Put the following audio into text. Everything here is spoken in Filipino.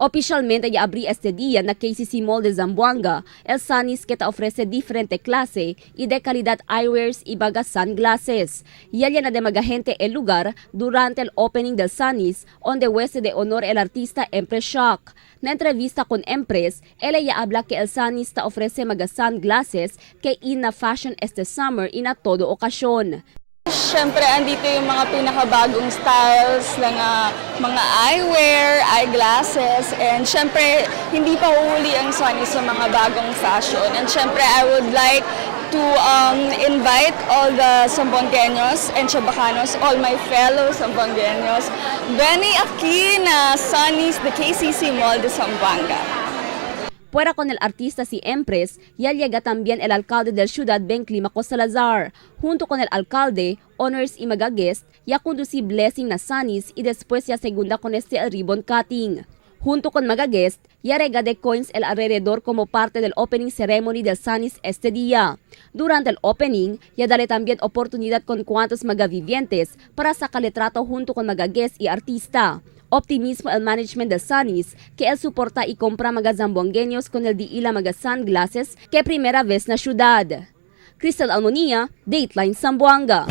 Oficialmente ya abrí este día na KCC Mall de Zamboanga, el Sunnies que te ofrece diferente clase y de calidad eyewears y bagas sunglasses. Y ella na de magagente el lugar durante el opening del Sunnies, donde hueste de honor el artista Empress Shock. Na entrevista con Empress, ella ya habla que el Sunnies te ofrece magas sunglasses que ina fashion este summer y na todo okasyon. Siyempre, andito yung mga pinakabagong styles ng mga eyewear, eyeglasses, and siyempre, hindi pa uhuli ang Sunnies sa mga bagong fashion. And siyempre, I would like to invite all the Zamboangueños and Chabacanos, all my fellow Zamboangueños, Benny aquí na Sunnies de KCC Mall de Zamboanga. Fuera con el artista si Empress, ya llega también el alcalde del ciudad Ben Climaco Salazar. Junto con el alcalde, honors y magaguest, ya conducí blessing na Sunnies y después ya segunda con este el ribbon cutting. Junto con magaguest, ya rega de coins el alrededor como parte del opening ceremony del Sunnies este día. Durante el opening, ya dale también oportunidad con cuantos magavivientes para sacar retrato junto con magaguest y artista. Optimismo el management del Sunnies que él soporta y compra mga zamboangueños con el diila mga sunglasses que primera vez na ciudad. Crystal Almonía, Dateline Zamboanga.